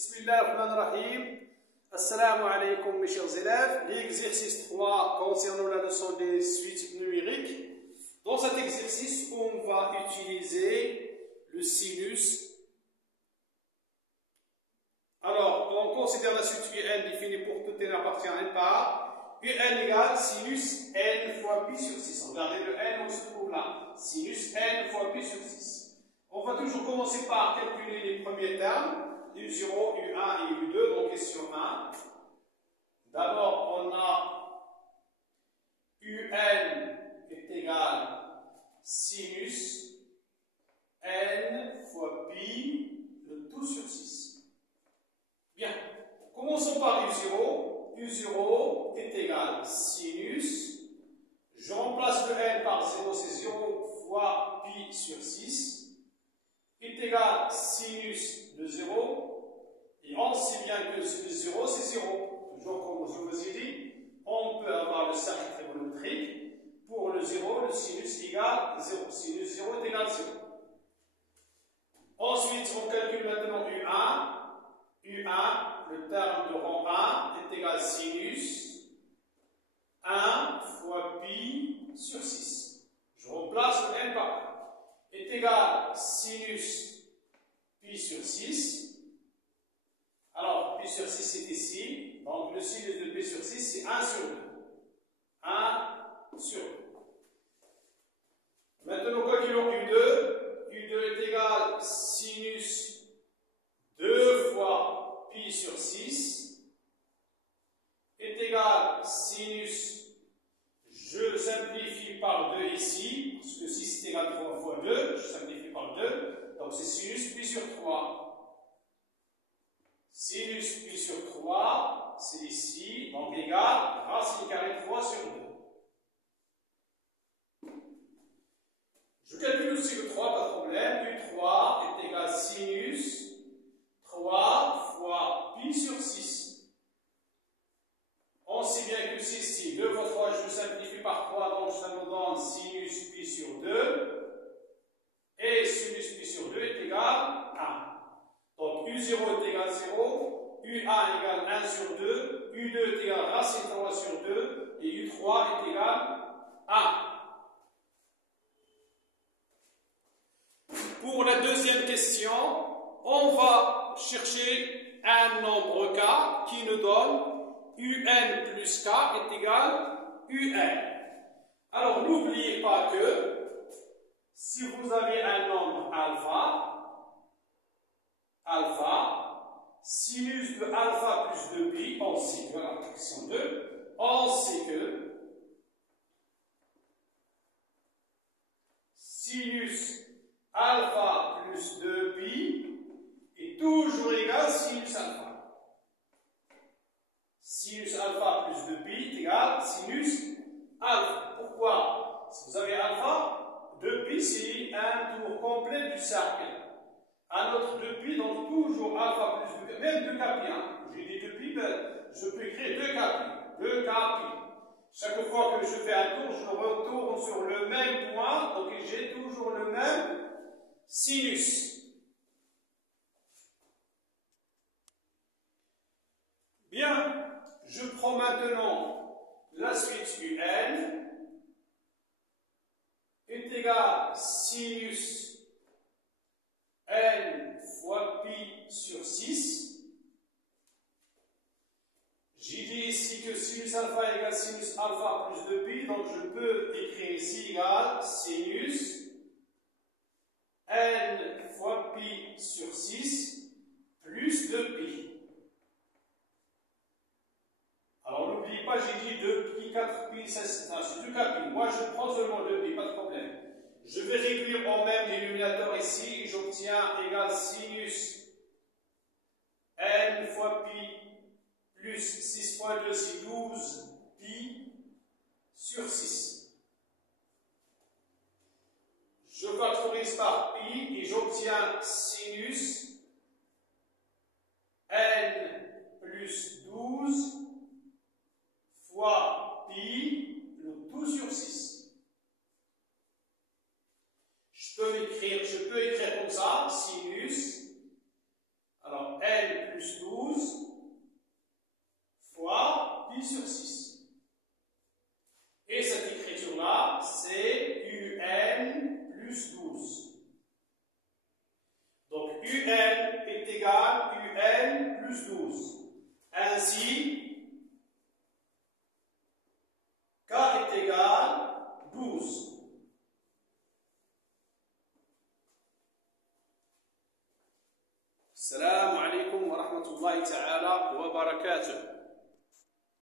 Bismillahirrahmanirrahim. Assalamu alaikum mes chers élèves. L'exercice 3 concernant la leçon des suites numériques. Dans cet exercice, on va utiliser le sinus. Alors, on considère la suite UN définie pour tout n appartient à n par UN égale sinus n fois pi sur 6. Regardez le n, on se trouve là. Sinus n fois pi sur 6. On va toujours commencer par calculer les premiers termes. U0, U1 et U2, donc question 1. D'abord, on a UN est égal sinus n fois pi, le tout sur 6. Bien, commençons par U0. U0 est égal sinus. Je remplace le n par 0, c'est 0 fois pi sur 6. Est égal sinus de 0, et on sait bien que ce 0 c'est 0. Toujours comme je vous ai dit, on peut avoir le cercle trigonométrique. Pour le 0, le sinus égale 0. Sinus 0 est égal 0. Ensuite, on calcule maintenant U1. U1, le terme de rang 1 est égal sinus 1 fois pi sur 6. Je remplace le n par 1. Est égal sinus pi sur 6. Alors, pi sur 6 c'est ici. Donc, le sinus de pi sur 6 c'est 1 sur 2. 1 sur 2. Maintenant, calculons U2. U2 est égal sinus 2 fois pi sur 6. Est égal sinus, je simplifie par 2 ici, parce que 6 est égal à 3 fois 2, je simplifie par 2, donc c'est sinus pi sur 3. Sinus pi sur 3, c'est ici, donc égal racine carrée 3 sur 2. Je calcule aussi le 3, pas de problème. U3 est égal sinus 3 fois pi sur 6. On sait bien que ici, 2 fois 3, je simplifie par 3, donc ça me donne sinus pi sur 2. Et sinus pi sur 2 est égal à 1. Donc U0 est égal 0, U1 égale 1 sur 2, U2 est égal racine 3 sur 2, et U3 est égal 1. Pour la deuxième question, on va chercher un nombre k qui nous donne UN plus K est égal UN. Alors, n'oubliez pas que si vous avez un nombre alpha, sinus de alpha plus de pi, on sait que, la question 2, on sait que sinus alpha plus 2pi est toujours égal sinus alpha. Sinus alpha plus 2pi est égal sinus alpha. Pourquoi? Si vous avez alpha, 2pi c'est un tour complet du cercle. Un autre 2pi, donc toujours alpha plus 2pi, même 2kpi. J'ai dit 2pi, je peux écrire 2kpi. 2kpi. Chaque fois que je fais un tour, je retourne sur le même point, donc j'ai toujours le même sinus. Bien. Je prends maintenant la suite UN est égal sinus n fois pi sur 6. J'ai dit ici que sinus alpha égale sinus alpha plus 2pi, donc je peux écrire ici égal sinus n fois pi sur 6 plus 2pi. Alors n'oubliez pas, j'ai dit 2pi, 4pi, c'est 2kpi. Moi je prends seulement 2pi, pas de problème. Je vais réduire en même dénominateur ici et j'obtiens égal sinus n fois pi plus 6 fois 2 c'est 12 pi sur 6. Je factorise par pi et j'obtiens sinus n plus 12 fois pi, le tout sur 6. Je peux écrire comme ça, sinus, alors n plus 12 fois pi sur 6. Et cette écriture-là, c'est UN plus 12. Donc UN est égal à UN plus 12. Ainsi, K est égal à 12. السلام عليكم ورحمة الله تعالى وبركاته.